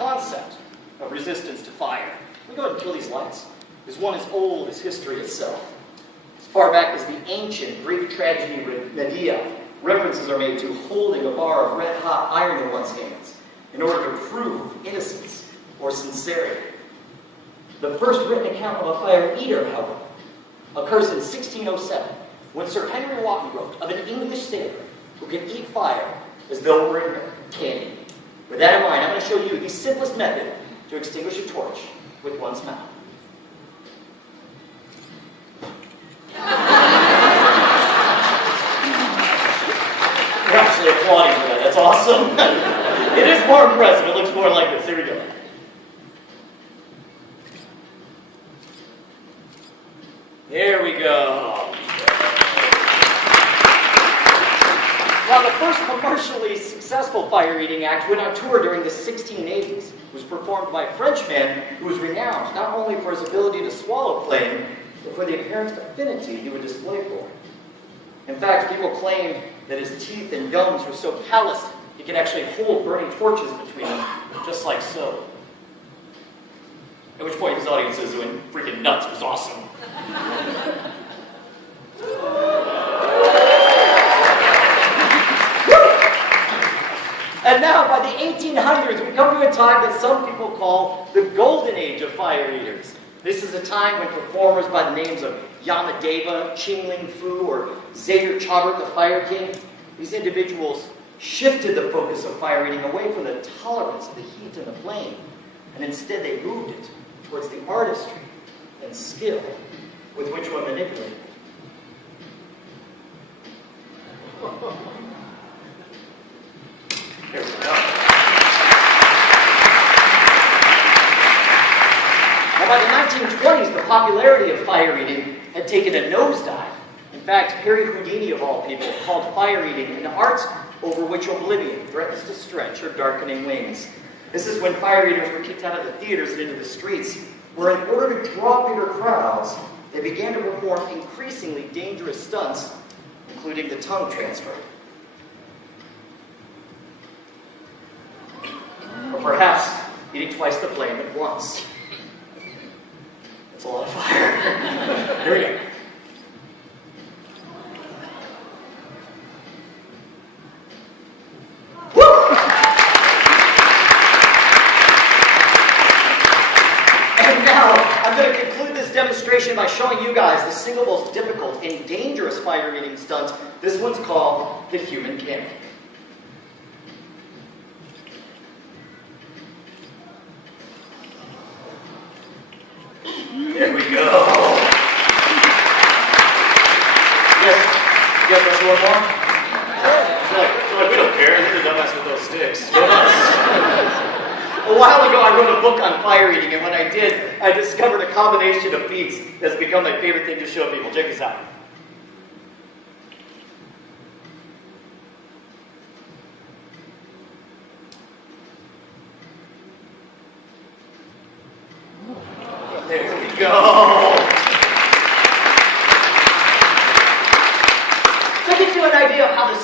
concept of resistance to fire. Can we go ahead and kill these lights? Is one as old as history itself. As far back as the ancient Greek tragedy Medea, references are made to holding a bar of red-hot iron in one's hands in order to prove innocence or sincerity. The first written account of a fire eater, however, occurs in 1607, when Sir Henry Wotton wrote of an English sailor who can eat fire as though it were candy. With that in mind, I'm going to show you the simplest method to extinguish a torch with one's mouth. You're actually applauding for that. That's awesome. It is more impressive. It looks more like this. Here we go. There we go. Now, the first commercially successful fire-eating act went on tour during the 1680s. It was performed by a Frenchman who was renowned not only for his ability to swallow flame, but for the apparent affinity he would display for it. In fact, people claimed that his teeth and gums were so calloused he could actually hold burning torches between them, just like so. At which point his audiences went freaking nuts. It was awesome. And now, by the 1800s, we come to a time that some people call the golden age of fire eaters. This is a time when performers by the names of Yamadeva, Ching-Ling Fu, or Zader Chabert, the Fire King, these individuals shifted the focus of fire eating away from the tolerance of the heat and the flame, and instead they moved it towards the artistry and skill with which one manipulated. Here we go. Now, by the 1920s, the popularity of fire eating had taken a nosedive. In fact, Harry Houdini, of all people, called fire eating an art over which oblivion threatens to stretch her darkening wings. This is when fire eaters were kicked out of the theaters and into the streets, where in order to draw bigger crowds, they began to perform increasingly dangerous stunts, including the tongue transfer. Or perhaps eating twice the flame at once. That's a lot of fire. Here we go. Woo! And now, I'm going to conclude this demonstration by showing you guys the single most difficult and dangerous fire-eating stunt. This one's called the human camel. There we go. Yes, let's one more. Like, we don't care. You're the dumbass with those sticks. Go nuts. A while ago, I wrote a book on fire eating, and when I did, I discovered a combination of feats that's become my favorite thing to show people. Check this out. There we go. That gives you an idea of how the